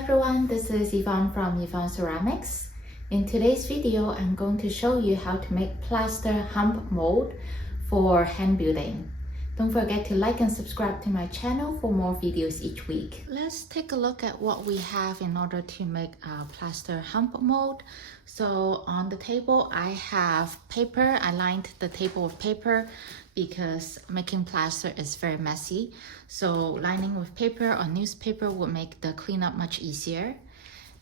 everyone, this is Yvonne from Yvonne Ceramics. In today's video, I'm going to show you how to make plaster hump mold for hand building. Don't forget to like and subscribe to my channel for more videos each week. Let's take a look at what we have in order to make a plaster hump mold. So on the table, I have paper. I lined the table with paper because making plaster is very messy. So lining with paper or newspaper would make the cleanup much easier.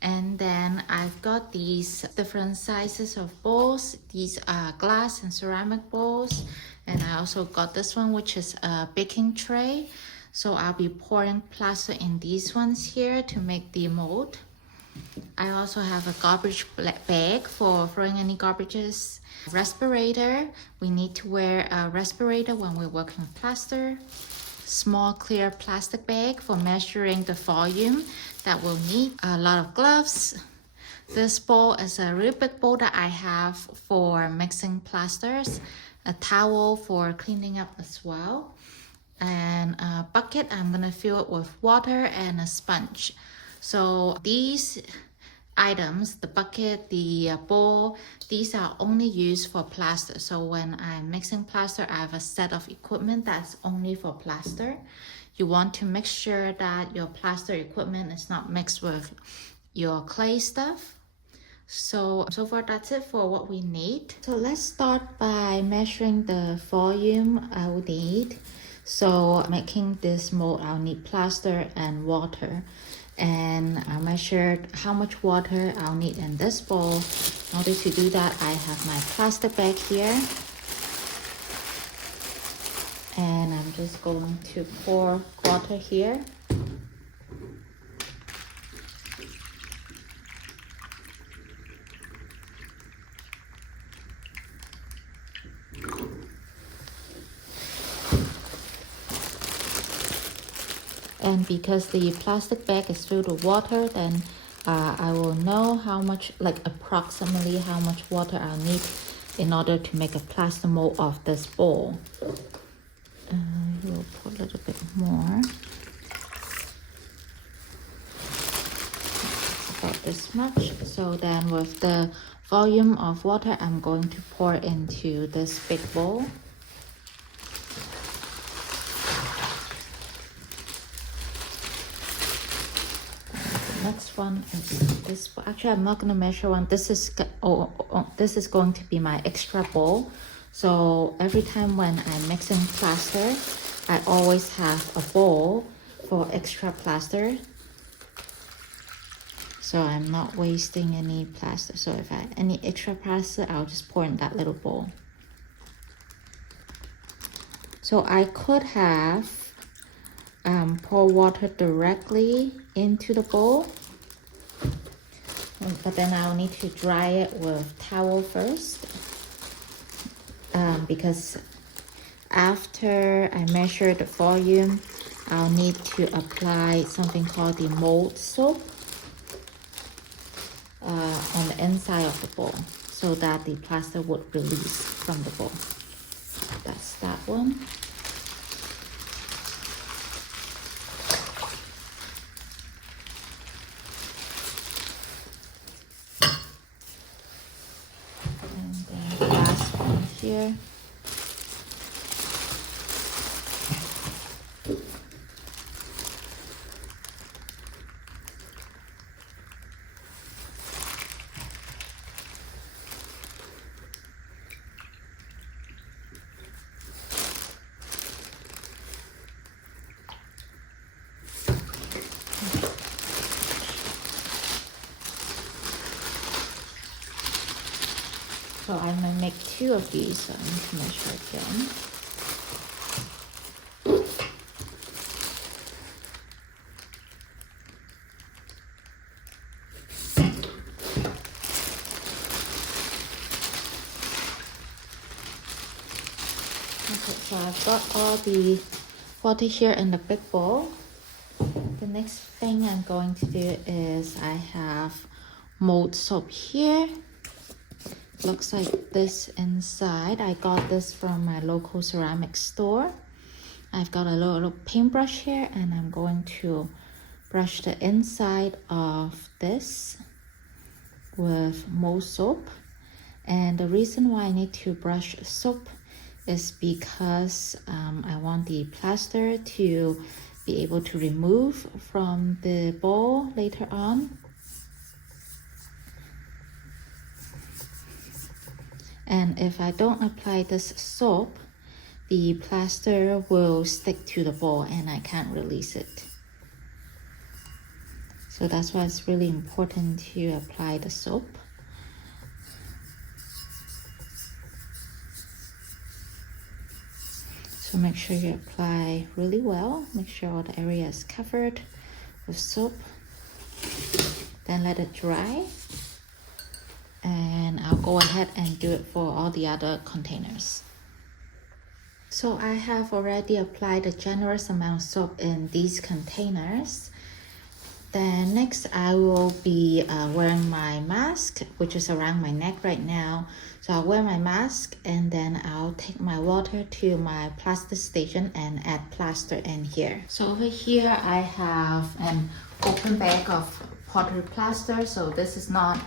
And then I've got these different sizes of bowls. These are glass and ceramic bowls. And I also got this one, which is a baking tray. So I'll be pouring plaster in these ones here to make the mold. I also have a garbage bag for throwing any garbages. Respirator. We need to wear a respirator when we're working with plaster. Small clear plastic bag for measuring the volume that we'll need. A lot of gloves. This bowl is a really big bowl that I have for mixing plasters. A towel for cleaning up as well. And a bucket, I'm gonna fill it with water and a sponge. So these items, the bucket, the bowl, these are only used for plaster. So when I'm mixing plaster, I have a set of equipment that's only for plaster. You want to make sure that your plaster equipment is not mixed with your clay stuff. So far that's it for what we need. So let's start by measuring the volume I would need. So making this mold, I'll need plaster and water. And I measured how much water I'll need in this bowl. In order to do that, I have my plastic bag here. And I'm just going to pour water here. And because the plastic bag is filled with water, then I will know how much, like approximately how much water I'll need in order to make a plaster mold of this bowl. We'll put a little bit more. About this much. So then with the volume of water, I'm going to pour into this big bowl. Next one is this. Actually, I'm not going to measure one. This is going to be my extra bowl. So every time when I'm mixing plaster, I always have a bowl for extra plaster. So I'm not wasting any plaster. So if I have any extra plaster, I'll just pour in that little bowl. So I could have pour water directly into the bowl, but then I'll need to dry it with towel first, because after I measure the volume, I'll need to apply something called the mold soap on the inside of the bowl so that the plaster would release from the bowl. That's that one. Here. So I'm going to make 2 of these, so I need to measure again. Okay, so I've got all the water here in the big bowl. The next thing I'm going to do is I have mold soap here. Looks like this inside. I got this from my local ceramic store. I've got a little paintbrush here and I'm going to brush the inside of this with mold soap. And the reason why I need to brush soap is because I want the plaster to be able to remove from the bowl later on. And if I don't apply this soap, the plaster will stick to the bowl and I can't release it. So that's why it's really important to apply the soap. So make sure you apply really well. Make sure all the area is covered with soap. Then let it dry. And I'll go ahead and do it for all the other containers. So I have already applied a generous amount of soap in these containers. Then next I will be wearing my mask, which is around my neck right now. So I'll wear my mask and then I'll take my water to my plaster station and add plaster in here. So over here I have an open bag of pottery plaster. So this is not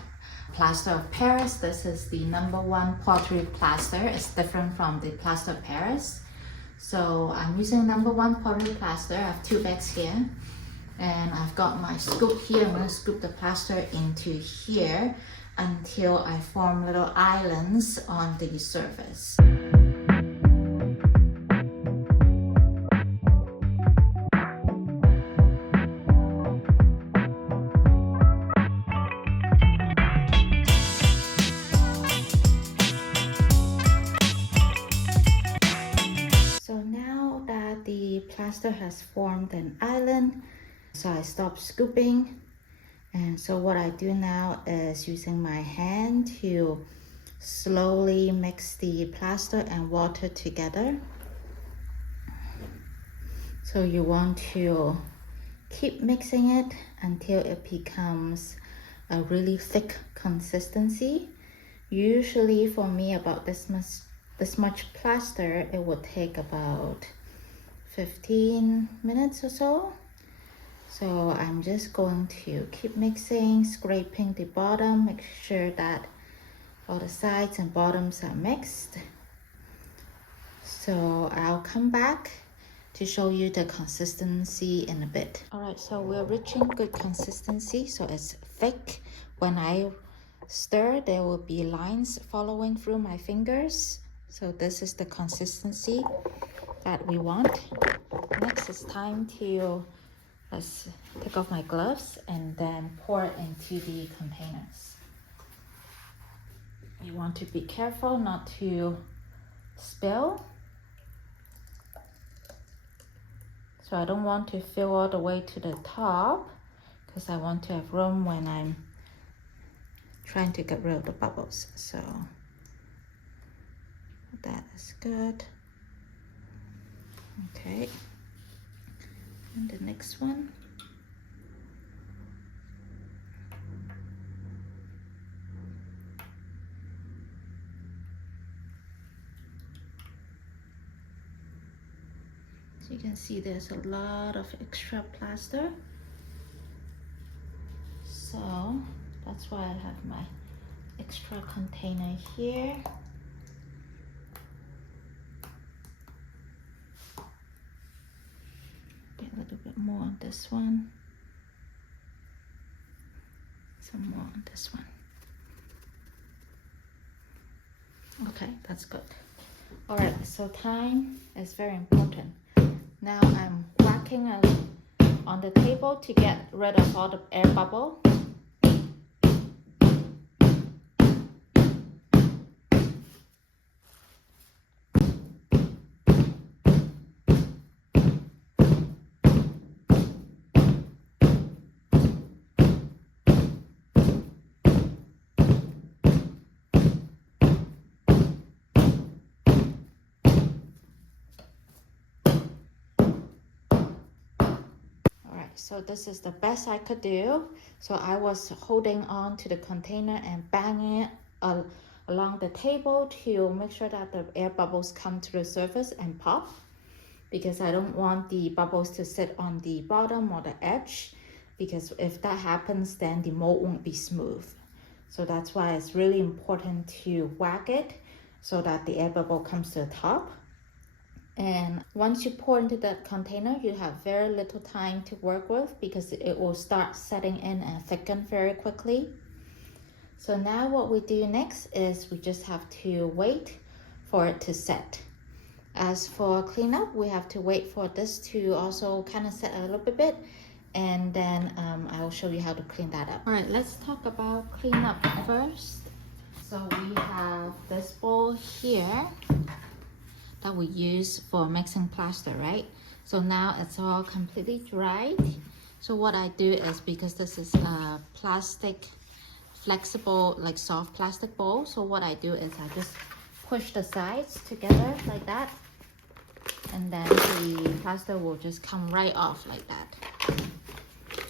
plaster of Paris. This is the #1 pottery plaster. It's different from the plaster of Paris. So I'm using #1 pottery plaster. I have 2 bags here. And I've got my scoop here. I'm going to scoop the plaster into here until I form little islands on the surface. So now that the plaster has formed an island, so I stop scooping, and so what I do now is using my hand to slowly mix the plaster and water together. So you want to keep mixing it until it becomes a really thick consistency. Usually for me, about this much plaster, it would take about 15 minutes or so. So I'm just going to keep mixing, scraping the bottom, make sure that all the sides and bottoms are mixed. So I'll come back to show you the consistency in a bit. All right, so we're reaching good consistency. So it's thick. When I stir, there will be lines following through my fingers. So this is the consistency that we want. Next, it's time to let's take off my gloves and then pour it into the containers. You want to be careful not to spill. So I don't want to fill all the way to the top because I want to have room when I'm trying to get rid of the bubbles. So that is good. Okay. And the next one. So you can see there's a lot of extra plaster. So that's why I have my extra container here. A little bit more on this one, some more on this one. Okay, that's good. All right, so time is very important. Now I'm whacking on the table to get rid of all the air bubble. So this is the best I could do. So I was holding on to the container and banging it along the table to make sure that the air bubbles come to the surface and pop, because I don't want the bubbles to sit on the bottom or the edge. because if that happens, then the mold won't be smooth. So that's why it's really important to whack it so that the air bubble comes to the top. And once you pour into that container, you have very little time to work with because it will start setting in and thicken very quickly. So now what we do next is we just have to wait for it to set. As for cleanup, we have to wait for this to also kind of set a little bit, and then I will show you how to clean that up. All right, let's talk about cleanup first. So we have this bowl here that we use for mixing plaster, right? So now it's all completely dried. So what I do is, because this is a plastic, flexible, like soft plastic bowl, so what I do is I just push the sides together like that, and then the plaster will just come right off like that.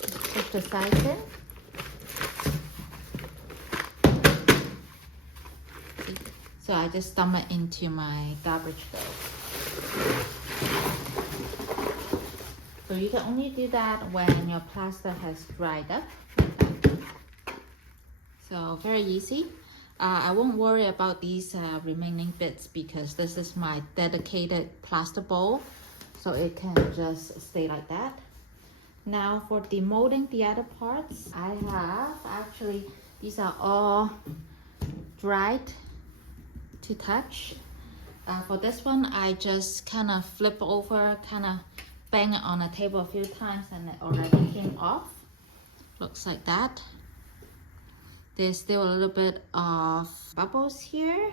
Just push the sides in. So I just dump it into my garbage bin. So you can only do that when your plaster has dried up. So very easy. I won't worry about these remaining bits because this is my dedicated plaster bowl, so it can just stay like that. Now for demolding the other parts, I have actually, these are all dried to touch. For this one, I just kind of flip over, kind of bang it on a table a few times, and it already came off. Looks like that. There's still a little bit of bubbles here,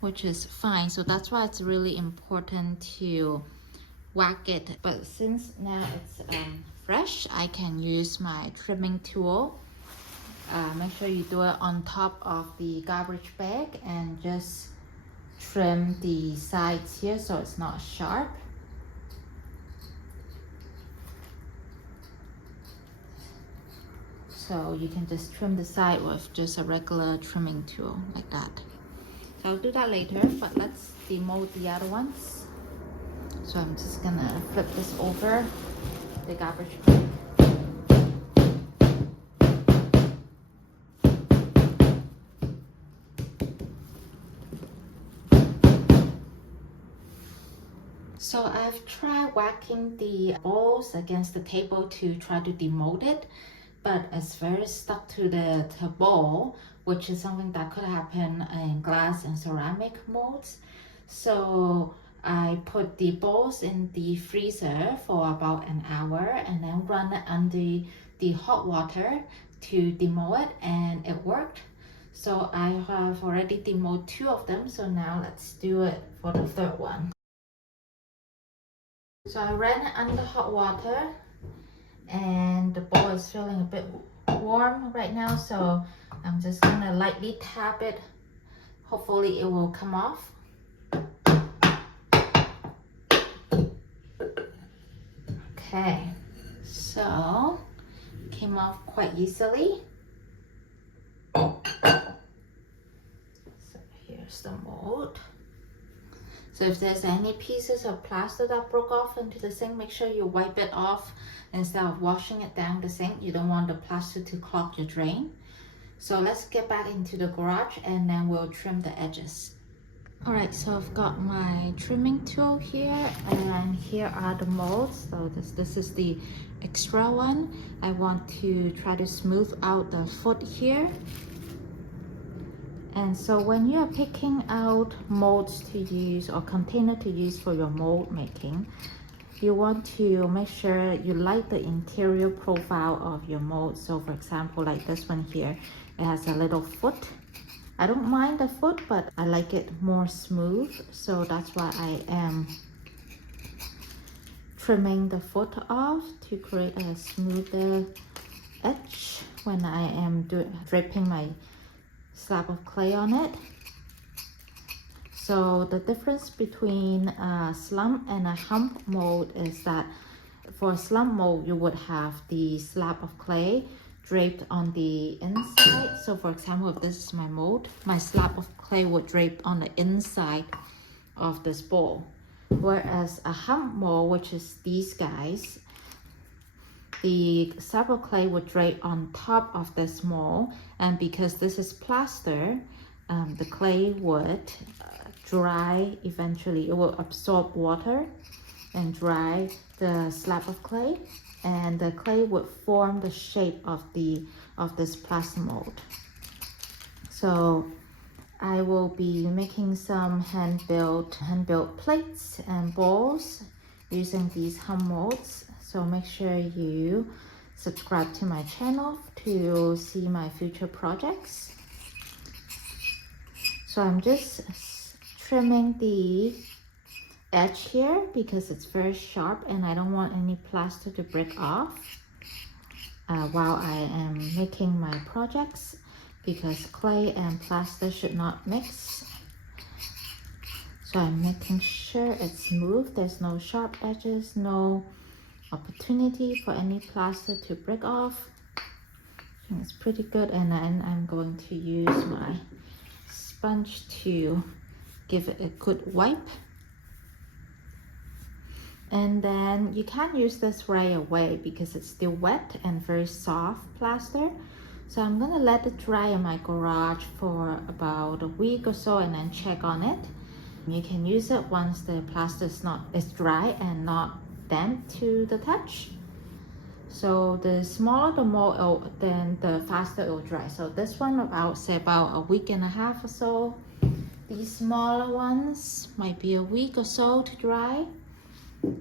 which is fine. So that's why it's really important to whack it. But since now it's fresh, I can use my trimming tool. Make sure you do it on top of the garbage bag and just trim the sides here so it's not sharp. So you can just trim the side with just a regular trimming tool like that. So I'll do that later, but let's demold the other ones. So I'm just gonna flip this over the garbage bag. So I've tried whacking the balls against the table to try to demold it, but it's very stuck to the bowl, which is something that could happen in glass and ceramic molds. So I put the balls in the freezer for about an hour and then run it under the hot water to demold it, and it worked. So I have already demolded 2 of them, so now let's do it for the 3rd one. So I ran it under hot water, and the bowl is feeling a bit warm right now, so I'm just gonna lightly tap it. Hopefully it will come off. Okay, so came off quite easily. So here's the mold. So if there's any pieces of plaster that broke off into the sink, make sure you wipe it off instead of washing it down the sink. You don't want the plaster to clog your drain. So let's get back into the garage and then we'll trim the edges. All right, so I've got my trimming tool here, and here are the molds. So this is the extra one. I want to try to smooth out the foot here. And so when you are picking out molds to use or container to use for your mold making, you want to make sure you like the interior profile of your mold. So for example, like this one here, it has a little foot. I don't mind the foot, but I like it more smooth. So that's why I am trimming the foot off to create a smoother edge when I am draping my slab of clay on it. So the difference between a slump and a hump mold is that for a slump mold, you would have the slab of clay draped on the inside. So for example, if this is my mold, my slab of clay would drape on the inside of this bowl. Whereas a hump mold, which is these guys, the sample clay would drape on top of this mold, and because this is plaster, the clay would dry eventually. It will absorb water and dry the slab of clay, and the clay would form the shape of this plaster mold. So I will be making some hand-built plates and bowls using these hump molds. So make sure you subscribe to my channel to see my future projects. So I'm just trimming the edge here because it's very sharp and I don't want any plaster to break off while I am making my projects, because clay and plaster should not mix. So I'm making sure it's smooth, there's no sharp edges, no opportunity for any plaster to break off. It's pretty good, and then I'm going to use my sponge to give it a good wipe. And then you can't use this right away because it's still wet and very soft plaster. So I'm gonna let it dry in my garage for about a week or so and then check on it. You can use it once the plaster is dry and not damp to the touch. So the smaller the mold, then the faster it will dry. So this one, I would say about a week and a half or so. These smaller ones might be a week or so to dry.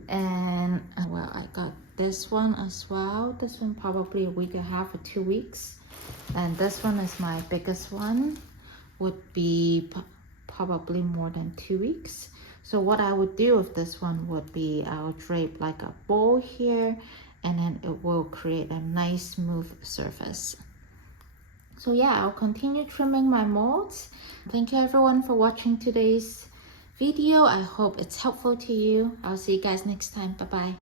And well, I got this one as well. This one probably a week and a half or 2 weeks. And this one is my biggest one, would be probably more than 2 weeks. So what I would do with this one would be I'll drape like a bowl here, and then it will create a nice smooth surface. So yeah, I'll continue trimming my molds. Thank you everyone for watching today's video. I hope it's helpful to you. I'll see you guys next time. Bye bye.